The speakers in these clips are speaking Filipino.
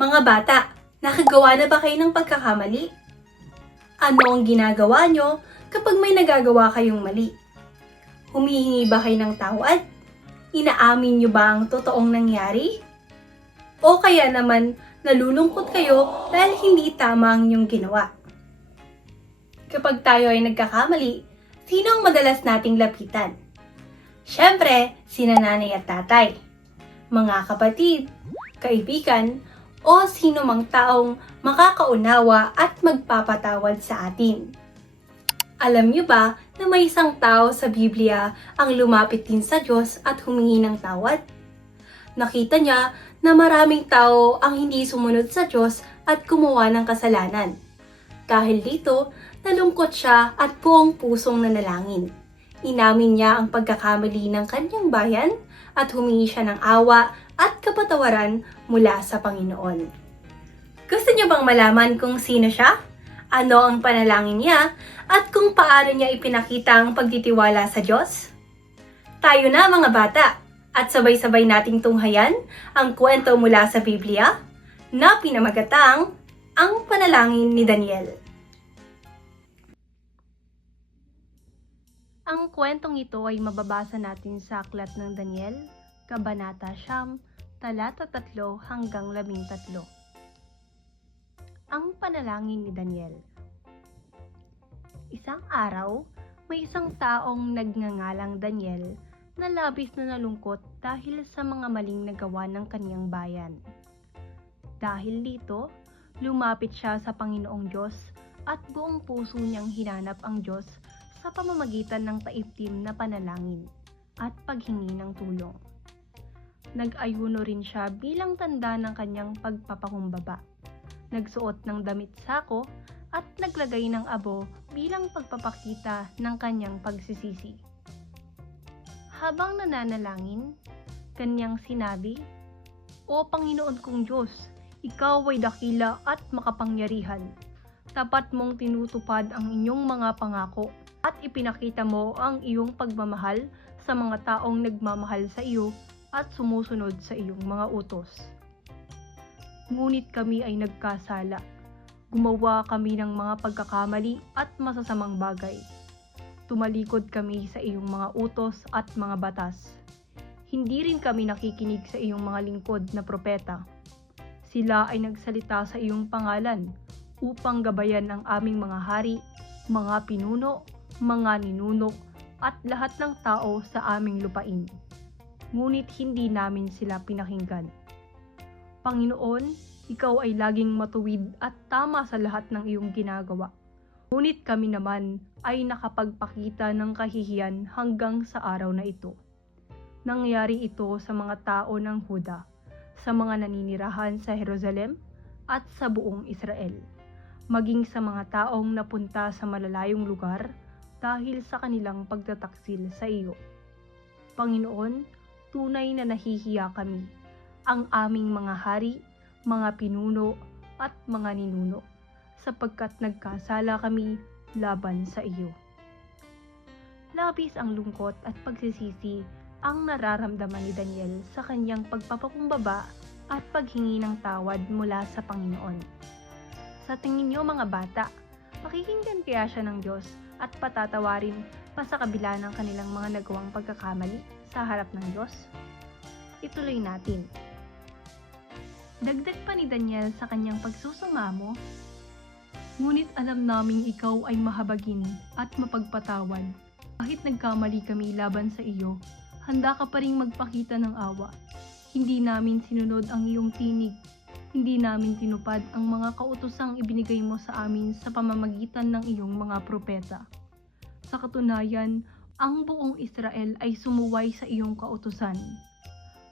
Mga bata, nakagawa na ba kayo ng pagkakamali? Ano ang ginagawa nyo kapag may nagagawa kayong mali? Humihingi ba kayo ng tawad? Inaamin nyo ba ang totoong nangyari? O kaya naman nalulungkot kayo dahil hindi tama ang inyong ginawa? Kapag tayo ay nagkakamali, sino ang madalas nating lapitan? Siyempre, sina nanay at tatay, mga kapatid, kaibigan, o sino mang taong makakaunawa at magpapatawad sa atin. Alam niyo ba na may isang tao sa Biblia ang lumapit din sa Diyos at humingi ng tawad? Nakita niya na maraming tao ang hindi sumunod sa Diyos at gumawa ng kasalanan. Dahil dito, nalungkot siya at buong pusong nanalangin. Inamin niya ang pagkakamali ng kanyang bayan at humingi siya ng awa at kapatawaran mula sa Panginoon. Gusto niyo bang malaman kung sino siya? Ano ang panalangin niya? At kung paano niya ipinakita ang pagtitiwala sa Diyos? Tayo na mga bata! At sabay-sabay nating tunghayan ang kwento mula sa Biblia na pinamagatang ang panalangin ni Daniel. Ang kwentong ito ay mababasa natin sa Aklat ng Daniel, Kabanata 9, talata 3 hanggang 13. Ang panalangin ni Daniel. Isang araw, may isang taong nagngangalang Daniel na labis na nalungkot dahil sa mga maling nagawa ng kaniyang bayan. Dahil dito, lumapit siya sa Panginoong Diyos at buong puso niyang hinanap ang Diyos sa pamamagitan ng taimtim na panalangin at paghingi ng tulong. Nag-ayuno rin siya bilang tanda ng kanyang pagpapakumbaba. Nagsuot ng damit sako at naglagay ng abo bilang pagpapakita ng kanyang pagsisisi. Habang nananalangin, kanyang sinabi, "O Panginoon kong Diyos, Ikaw ay dakila at makapangyarihan. Tapat mong tinutupad ang inyong mga pangako at ipinakita mo ang iyong pagmamahal sa mga taong nagmamahal sa iyo at sumusunod sa iyong mga utos. Ngunit kami ay nagkasala. Gumawa kami ng mga pagkakamali at masasamang bagay. Tumalikod kami sa iyong mga utos at mga batas. Hindi rin kami nakikinig sa iyong mga lingkod na propeta. Sila ay nagsalita sa iyong pangalan upang gabayan ang aming mga hari, mga pinuno, mga ninunok, at lahat ng tao sa aming lupain. Ngunit hindi namin sila pinakinggan. Panginoon, Ikaw ay laging matuwid at tama sa lahat ng iyong ginagawa. Ngunit kami naman ay nakapagpakita ng kahihiyan hanggang sa araw na ito. Nangyari ito sa mga tao ng Huda, sa mga naninirahan sa Jerusalem at sa buong Israel, maging sa mga taong napunta sa malalayong lugar dahil sa kanilang pagtataksil sa iyo. Panginoon, tunay na nahihiya kami, ang aming mga hari, mga pinuno at mga ninuno, sapagkat nagkasala kami laban sa iyo." Labis ang lungkot at pagsisisi ang nararamdaman ni Daniel sa kanyang pagpapakumbaba at paghingi ng tawad mula sa Panginoon. Sa tingin niyo mga bata, pakikinggan kaya siya ng Diyos at patatawarin pa sa kabila ng kanilang mga nagawang pagkakamali sa harap ng Diyos? Ituloy natin. Dagdag pa ni Daniel sa kanyang pagsusumamo, "Ngunit alam naming ikaw ay mahabagin at mapagpatawad. Kahit nagkamali kami laban sa iyo, handa ka pa ring magpakita ng awa. Hindi namin sinunod ang iyong tinig. Hindi namin tinupad ang mga kautosang ibinigay mo sa amin sa pamamagitan ng iyong mga propeta. Sa katunayan, ang buong Israel ay sumuway sa iyong kautusan.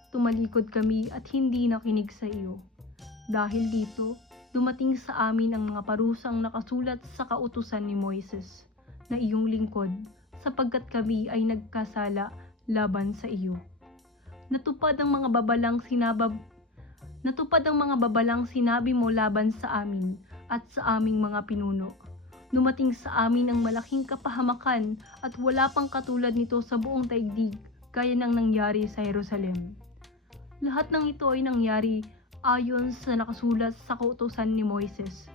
Tumalikod kami at hindi nakinig sa iyo. Dahil dito, dumating sa amin ang mga parusang nakasulat sa kautusan ni Moises, na iyong lingkod, sapagkat kami ay nagkasala laban sa iyo. Natupad ang mga babalang sinabi mo laban sa amin at sa aming mga pinuno. Dumating sa amin ang malaking kapahamakan at wala pang katulad nito sa buong daigdig, gaya ng nangyari sa Jerusalem. Lahat ng ito ay nangyari ayon sa nakasulat sa kautusan ni Moises.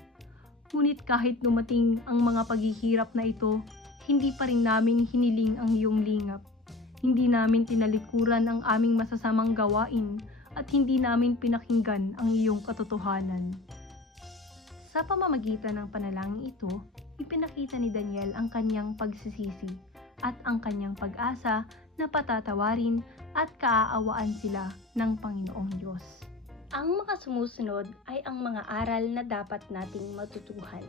Ngunit kahit dumating ang mga paghihirap na ito, hindi pa rin namin hiniling ang iyong lingap. Hindi namin tinalikuran ang aming masasamang gawain at hindi namin pinakinggan ang iyong katotohanan. Sa pamamagitan ng panalangin ito, ipinakita ni Daniel ang kanyang pagsisisi at ang kanyang pag-asa na patatawarin at kaaawaan sila ng Panginoong Diyos. Ang mga sumusunod ay ang mga aral na dapat nating matutuhan.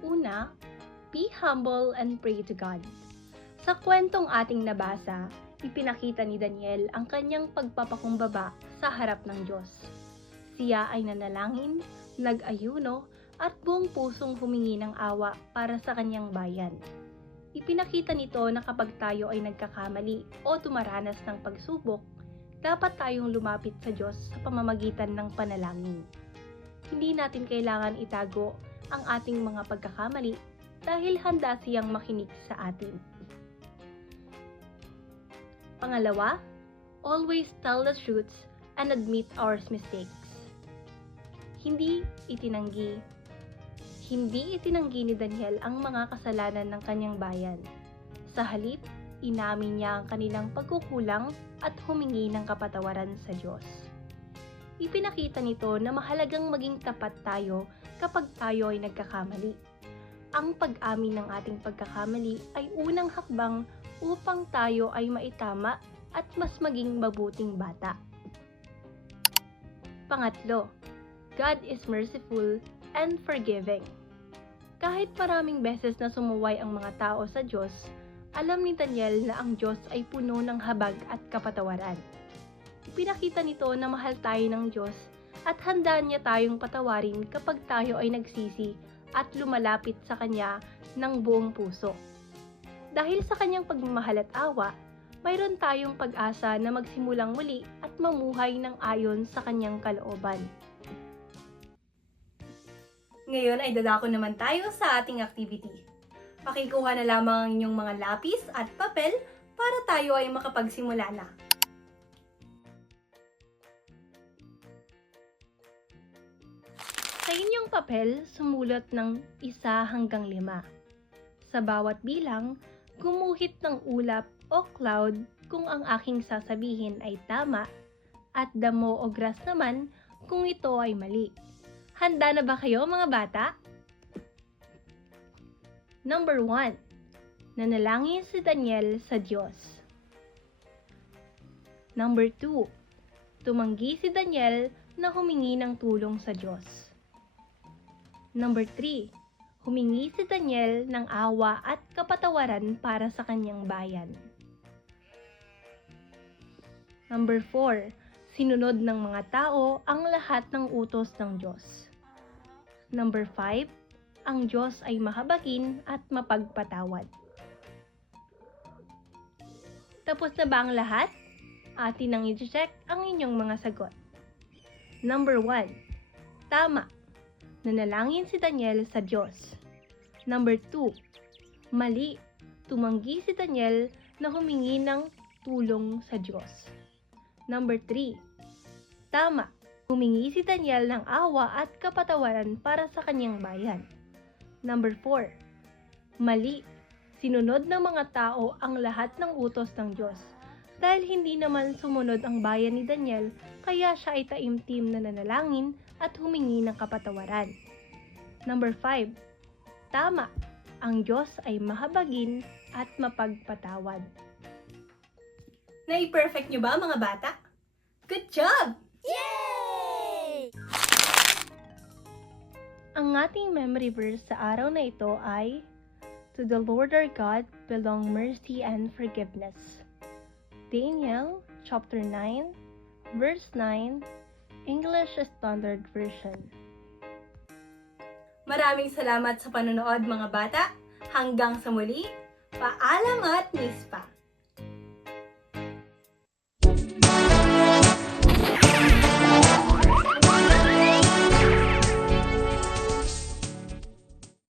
Una, be humble and pray to God. Sa kwentong ating nabasa, ipinakita ni Daniel ang kanyang pagpapakumbaba sa harap ng Diyos. Siya ay nanalangin, nag-ayuno, at buong pusong humingi ng awa para sa kanyang bayan. Ipinakita nito na kapag tayo ay nagkakamali o dumaranas ng pagsubok, dapat tayong lumapit sa Diyos sa pamamagitan ng panalangin. Hindi natin kailangan itago ang ating mga pagkakamali dahil handa siyang makinig sa atin. Pangalawa, always tell the truths and admit our mistakes. Hindi itinanggi ni Daniel ang mga kasalanan ng kanyang bayan. Sa halip, inamin niya ang kanilang pagkukulang at humingi ng kapatawaran sa Diyos. Ipinakita nito na mahalagang maging tapat tayo kapag tayo ay nagkakamali. Ang pag-amin ng ating pagkakamali ay unang hakbang upang tayo ay maitama at mas maging mabuting bata. Pangatlo, God is merciful and forgiving. Kahit maraming beses na sumuway ang mga tao sa Diyos, alam ni Daniel na ang Diyos ay puno ng habag at kapatawaran. Ipinakita nito na mahal tayo ng Diyos at handa niya tayong patawarin kapag tayo ay nagsisi at lumalapit sa Kanya ng buong puso. Dahil sa Kanyang pagmamahal at awa, mayroon tayong pag-asa na magsimulang muli at mamuhay ng ayon sa Kanyang kalooban. Ngayon ay dadako naman tayo sa ating activity. Pakikuha na lamang ang inyong mga lapis at papel para tayo ay makapagsimula na. Sa inyong papel, sumulat ng 1 hanggang 5. Sa bawat bilang, gumuhit ng ulap o cloud kung ang aking sasabihin ay tama at damo o grass naman kung ito ay mali. Handa na ba kayo mga bata? Number 1. Nanalangin si Daniel sa Diyos. Number 2. Tumanggi si Daniel na humingi ng tulong sa Diyos. Number 3. Humingi si Daniel ng awa at kapatawaran para sa kanyang bayan. Number 4. Sinunod ng mga tao ang lahat ng utos ng Diyos. Number 5. Ang Diyos ay mahabagin at mapagpatawad. Tapos na ba ang lahat? Atin nang i-check ang inyong mga sagot. Number 1. Tama. Nanalangin si Daniel sa Diyos. Number 2. Mali. Tumanggi si Daniel na humingi ng tulong sa Diyos. Number 3. Tama. Humingi si Daniel ng awa at kapatawaran para sa kanyang bayan. Number 4. Mali. Sinunod ng mga tao ang lahat ng utos ng Diyos. Dahil hindi naman sumunod ang bayan ni Daniel, kaya siya ay taimtim na nanalangin at humingi ng kapatawaran. Number 5. Tama. Ang Diyos ay mahabagin at mapagpatawad. Nai-perfect nyo ba mga bata? Good job! Yay! Ang ating memory verse sa araw na ito ay, To the Lord our God belong mercy and forgiveness. Daniel chapter 9, verse 9, English Standard Version. Maraming salamat sa panonood mga bata. Hanggang sa muli, paalam at mispa!